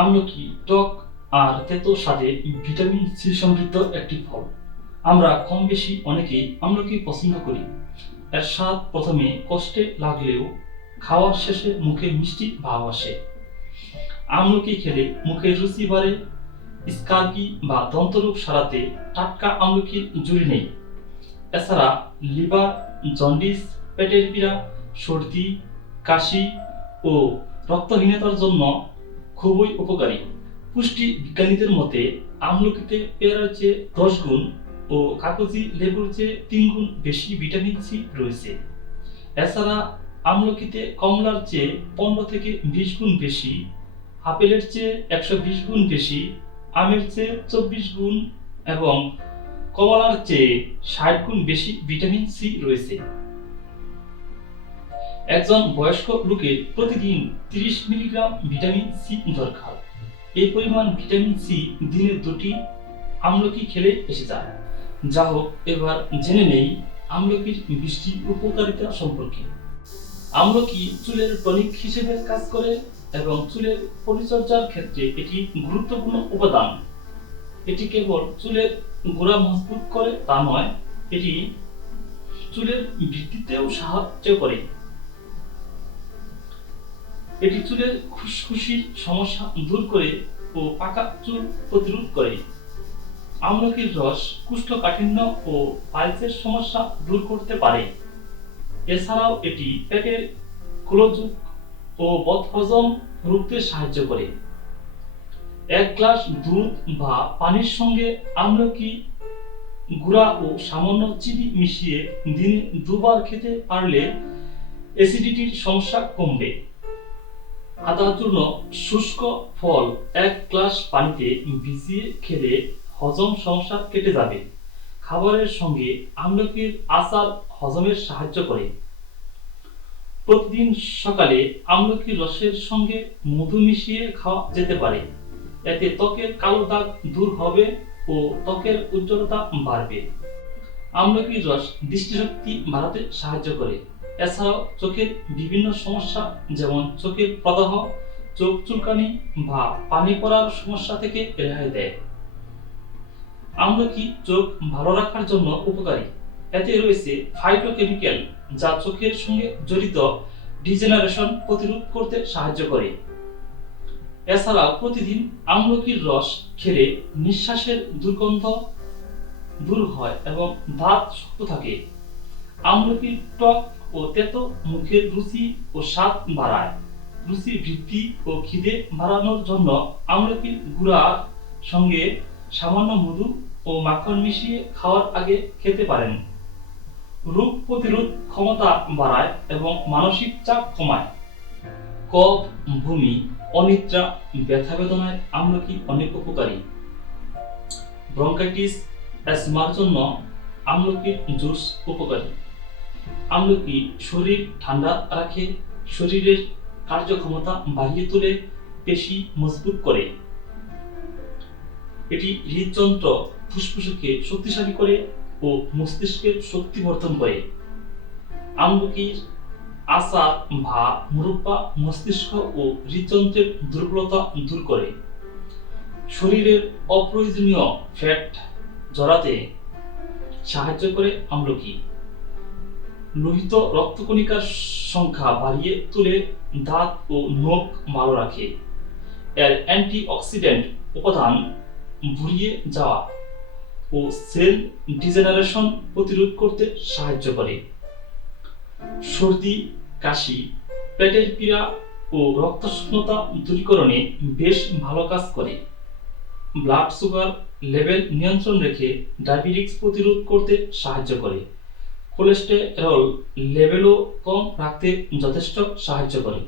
আমলকি টক আর তেতো স্বাদে ভিটামিন সি সমৃদ্ধ একটি ফল। আমরা কম বেশি অনেকেই আমলকি পছন্দ করি। এর স্বাদ প্রথমে কষ্টে লাগলেও খাওয়ার শেষে মুখে মিষ্টি ভাব আসে। আমলকি খেলে মুখের রুচি বাড়ে স্কার্বি বা দন্তরূপ সারাতে টাটকা আমলকির জুড়ি নেই। এছাড়া লিভার, জন্ডিস, পেটের পীড়া, সর্দি, কাশি ও রক্তহীনতার জন্য খুবই উপকারী। পুষ্টি বিজ্ঞানীদের মতে, আমলকিতে পেয়ারার চেয়ে দশ গুণ ও কাগজি লেবুর চেয়ে তিন গুণ বেশি ভিটামিন সি রয়েছে। এছাড়া, আমলকিতে কমলার চেয়ে পনেরো থেকে বিশ গুণ বেশি, আপেলের চেয়ে একশো বিশ গুণ বেশি, আমের চেয়ে চব্বিশ গুণ এবং কমলার চেয়ে ষাট গুণ বেশি ভিটামিন সি রয়েছে। একজন বয়স্ক লোকের প্রতিদিন তিরিশ মিলিগ্রাম ভিটামিন সি দরকার এই পরিমাণ ভিটামিন সি দিনে দুটি আমলকি খেলে এসে যায়। যা হোক, এবার জেনে নেই আমলকির বৃষ্টি উপকারিতা সম্পর্কে। আমলকি চুলের টনিক হিসেবে কাজ করে এবং চুলের পরিচর্যার ক্ষেত্রে এটি গুরুত্বপূর্ণ উপাদান। এটি কেবল চুলের গোড়া মজবুত করে তা নয়, এটি চুলের বৃদ্ধিতেও সাহায্য করে। এটি চুলের খুশখুশির সমস্যা দূর করে ও পাকা চুল প্রতিরোধ করে। আমলকির রস, কুষ্ঠকাঠিন্য ও পাইলসের সমস্যা দূর করতে পারে। এছাড়াও এটি পেটের গোলযোগ ও বদহজম রুখতে সাহায্য করে। এক গ্লাস দুধ বা পানির সঙ্গে আমলকি গুঁড়া ও সামান্য চিনি মিশিয়ে দিনে দুবার খেতে পারলে অ্যাসিডিটির সমস্যা কমবে। আদা চূর্ণ শুষ্ক ফল, এক গ্লাস পানিতে ভিজিয়ে খেলে হজম সমস্যা কেটে যাবে। খাবারের সঙ্গে আমলকির আচার হজমের সাহায্য করে। প্রতিদিন সকালে আমলকির রসের সঙ্গে মধু মিশিয়ে খাওয়া যেতে পারে। এতে ত্বকের কালো দাগ দূর হবে ও ত্বকের উজ্জ্বলতা বাড়বে। আমলকির রস দৃষ্টিশক্তি বাড়াতে সাহায্য করে। এছাড়াও চোখের বিভিন্ন সমস্যা, যেমন চোখের প্রদাহ, চোখ চুলকানি বা পানি পড়ার সমস্যা থেকে রেহাই দেয়। আমলকি চোখ ভালো রাখার জন্য উপকারী? এতে রয়েছে ফাইটোকেমিক্যাল যা চোখের সঙ্গে জড়িত ডিজেনারেশন প্রতিরোধ করতে সাহায্য করে। এছাড়াও প্রতিদিন আমলকির রস খেলে নিঃশ্বাসের দুর্গন্ধ দূর হয় এবং দাঁত শক্ত থাকে। আমলকির টক ও তেতো মুখের রুচি ও স্বাদ বাড়ায়। রুচি বৃদ্ধি ও খিদে বাড়ানোর জন্য আমলকির গুঁড়ার সঙ্গে সামান্য মধু ও মাখন মিশিয়ে খাওয়ার আগে খেতে পারেন। রোগ প্রতিরোধ ক্ষমতা বাড়ায় এবং মানসিক চাপ কমায়। কফ ভূমি অনিদ্রা, ব্যথা বেদনায় আমলকি অনেক উপকারী। ব্রঙ্কাইটিস, অ্যাসমার জন্য আমলকির জুস উপকারী। আমলকি শরীর ঠান্ডা রাখে, শরীরের কার্যক্ষমতা বাড়িয়ে তোলে, পেশি মজবুত করে। এটি হৃদযন্ত্র ফুসফুসকে শক্তিশালী করে ও মস্তিষ্কের শক্তি বর্ধন করে। আমলকির আশা বা মুরব্বা মস্তিষ্ক ও হৃদযন্ত্রের দুর্বলতা দূর করে। শরীরের অপ্রয়োজনীয় ফ্যাট জড়াতে সাহায্য করে আমলকি। লোহিত রক্তকণিকার সংখ্যা বাড়িয়ে তুলে দাঁত ও নখ ভালো রাখে। এর অ্যান্টিঅক্সিডেন্ট উপাদান বুড়িয়ে যাওয়া ও সেল ডিজেনারেশন প্রতিরোধ করতে সাহায্য করে। সর্দি, কাশি, পেটের পীড়া ও রক্তশূন্যতা দূরীকরণে বেশ ভালো কাজ করে। ব্লাড সুগার লেভেল নিয়ন্ত্রণ রেখে ডায়াবেটিক্স প্রতিরোধ করতে সাহায্য করে। কোলেস্টেরল লেভেলও কম রাখতে যথেষ্ট সাহায্য করে।